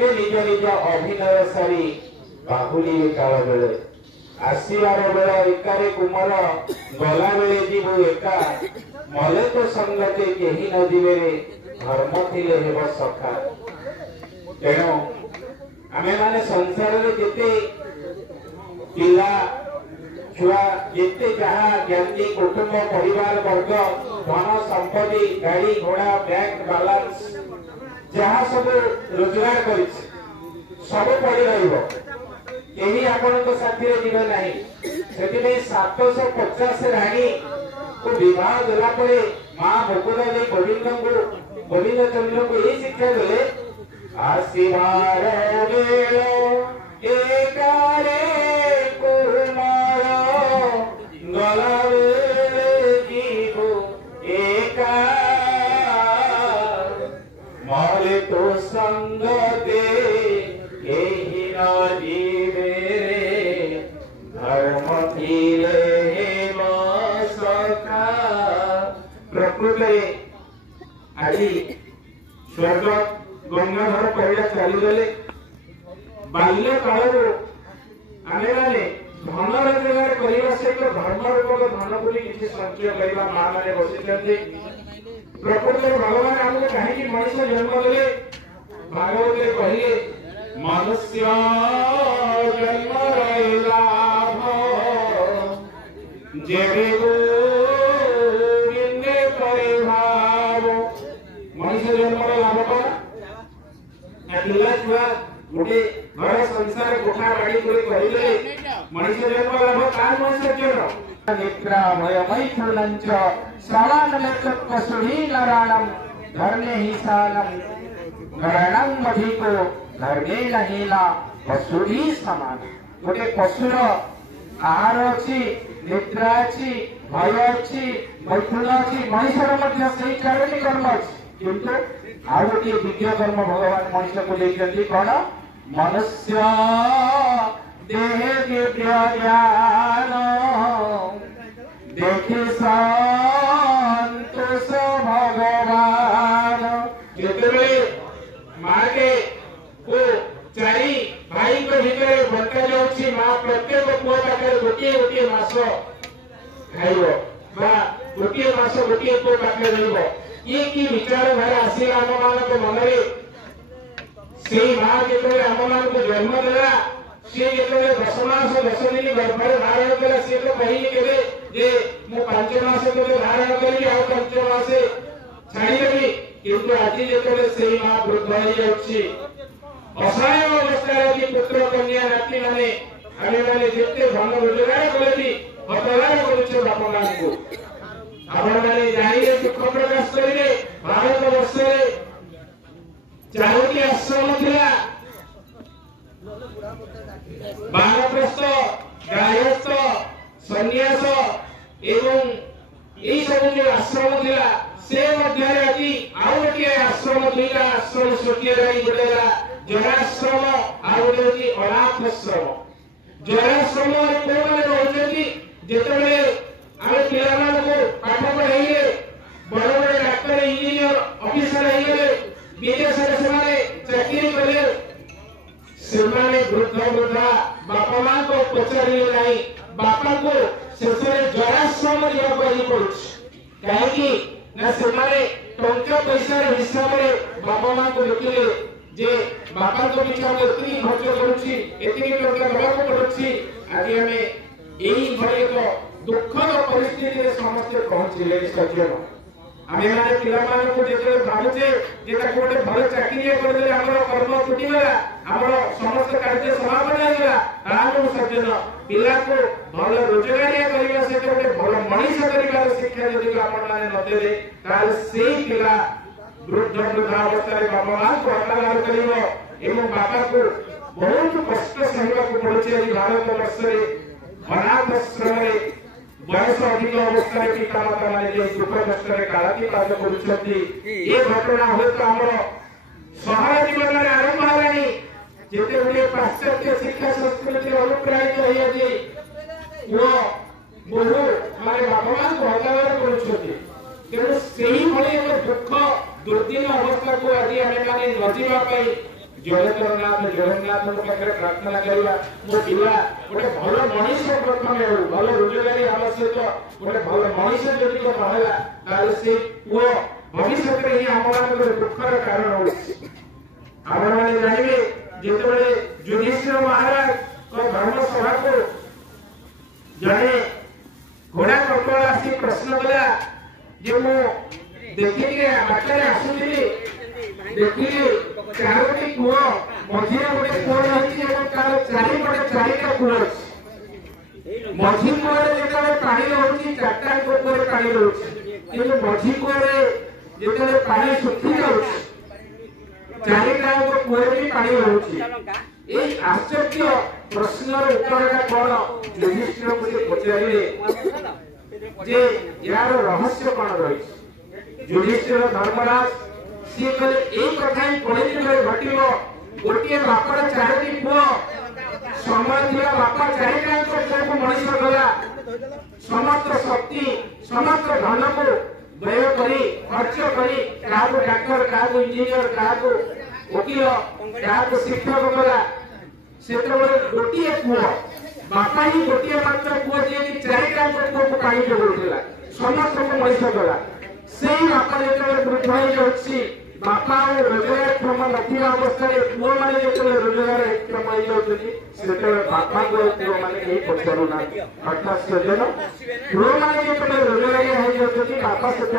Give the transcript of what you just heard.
निज निज अभिनय सारी बाहुली काल बेले आसबार बेला एकारे कुमार गला बेले जीवु एका मले तो संगते केही न दिवे धर्म थिले हेब सखा। तेणु आमे माने संसार रे जेते पिला छुआ जेते जहा ज्ञानी कुटुंब परिवार वर्ग धन संपत्ति गाड़ी घोड़ा बैंक बैलेंस जहा सब रोजगार कर सब पड़ी रहिबो केही आपनको साथी रे जीवन नाही। सेति में 750 रानी को विवाह देला परे मां मुकुंदा देवी गोविंद चंद्र को ये शिक्षा देले आसीवार बेलो एकारे कुमार गलावे जीवो एका मारे तो संग दे एही न जीवे रे धर्म थिले हेम सखा। प्रकृति आदि स्वर्ग गंगाधर पहिला चली गले बाल्य काल आने वाले धन रोजगार करने सहित धर्म रूपक धन बोली किसी संचय करवा मां माने बसिଛନ୍ତି। प्रकृति भगवान हमको कहीं मनुष्य जन्म देले भागवत में कहिए मनुष्य जन्म लाभ जेबे गोविंदे करे भाव। मनुष्य जन्म लाभ कौन पिला छुआ गोटे घर संसार कोठा बाड़ी करे कहिले मनुष्य जन्म लाभ काल मनुष्य जन्म नेत्रा भय मैथुनंच समानमेतत्व सुही नराणम धर्मे ही सानम नराणम अधिको धर्मे नहीला पशुरी समान। गोटे पशुर आहार अच्छी निद्रा अच्छी भय अच्छी मैथुन अच्छी मनुष्यर मध्य सही चारोटी कर्म अच्छी किंतु आउ गोटे द्वितीय कर्म भगवान मनुष्य को देते कौन मनुष्य देह दिव्य ज्ञान देखि संतोष भगवान। जेतेबेले मां के को चारि भाई को भितर बंटा जाउछि मां प्रत्येक पुआ पाखे गोटे गोटे मास खाइबो बा गोटे मास गोटे पुआ पाखे रहइबो ये की विचार धारा आसीला हम मानक मनरे से मां जेते हम मानक जन्म देला से जेते 10 मास 10 दिन गर्भरे धारण कला से तो कहि केबे जे मु 5 मास केबे धारण करी आ 5 मास छाड़ी देबी किंतु आज जेते से मां वृद्ध होई जाउछि असहाय अवस्था की पुत्र कन्या नाती माने आमे माने जेते धन रोजगार करेबी अपराध करूछ बाप मां को आपण माने जाइए दुख प्रकाश करिले। भारत वर्ष रे चारोटी आश्रम थिला बानप्रस्थ गायस्थ सन्यास एवं एई सब जो आश्रम थिला से मध्य आज आउ गोटे आश्रम दुईटा आश्रम सृष्टि रही गोटेला जराश्रम आउ गोटे अनाथाश्रम। जराश्रम कोने रहउछथि जेतबे आमे पिलामान को पाठ पढ़ाइले बड़ बड़ डाक्टर इंजीनियर ऑफिसर हेले विदेश रे समाने चाकरी करे सेमाने वृद्ध वृद्धा बापा मां को पचारिले नहीं बापा को शेषरे जराश्रम जीवा पड़ी पड़ुछ काहेकि ना सेमाने टंका पैसा रे हिसाब रे बापा मां को देखिले जे बापा को पिछा में इतनी खर्च करूछि इतनी टंका दबा को पड़ुछि आज हमें एही भले तो दुखद परिस्थिति रे समस्त पहुंचिले सज्जन आमे माने पिला मान को जेते भाबुचे जे ताको गोटे भल चाकरी कर देले हमर कर्म छुटी गला हमर समस्त कार्य समापन हो गला ताको सज्जन पिला को भल रोजगारिया करिया से गोटे भल मनीष करिवार शिक्षा जदि आपण माने न देले ताल सेही पिला वृद्ध वृद्धावस्था रे बाबा मां को अपराध करिवो एवं बाबा को बहुत कष्ट सहवा को पड़ुचे भारत वर्ष रे अनाथाश्रम रे बयस अधिक अवस्था पिता माता माने जो दुख कष्ट कालातीपात करुछथि ये घटना हो तो हमर सहर जीवन में आरंभ हलानी जेते गुटे पाश्चात्य शिक्षा संस्कृति अनुप्राणित होई जे वो बहु माने भगवान को हतावर करुछथि तेणु सेही भली एक दुख दुर्दिन अवस्था को आदि हमें माने नजीवा पाई जगतनाथ जगन्नाथ पाखे प्रार्थना करवा मो पिला गोटे भल मनीष प्रथम हो भल रोजगारी आम सहित गोटे भल मनीष जदि नहला ताले से पुओ भविष्य में ही आम मान दुखर कारण हो जानवे जिते युधिष्ठिर महाराज धर्म सभा को जड़े घोड़ा कपड़ा आसी प्रश्न कला जे मु देखिए बाटे आसुली देखिए चारोटी कुओ मझिरे गोटे कुओ रही तार चारिपटे चारिटा कुओ मझी कुओरे जो पानी रही चार्टा कुओरे पानी रही मझी कुओरे जो पानी सुखी जाऊँ चारिटा कुओरे भी पानी रही आश्चर्य प्रश्न उत्तर कौन युधिष्ठिर को पचारे जे यार रहस्य कौन रही युधिष्ठिर धर्मराज सी कहले एक कथा ही पढ़ी घटल गोटे बापर चारोटी पुओ समय थिला बापा चारिटा पुओ को मनीष गला समस्त शक्ति समस्त धन को व्यय करी खर्च करी क्या डाक्तर क्या इंजीनियर क्या वकील क्या शिक्षक गला से गोटे पुओ बापा ही गोटे मात्र पुओ जी चारिटा पुओ को पानी जोड़ा समस्त को मनीष गला से बापा जो वृद्ध हो बापा रोजगार क्षम नथिया अवस्था पुओ मैंने जो रोजगार क्षम हो बापा को पुओ मैंने पचारूना अर्थात से पुओ मैंने जो रोजगार हो बापा से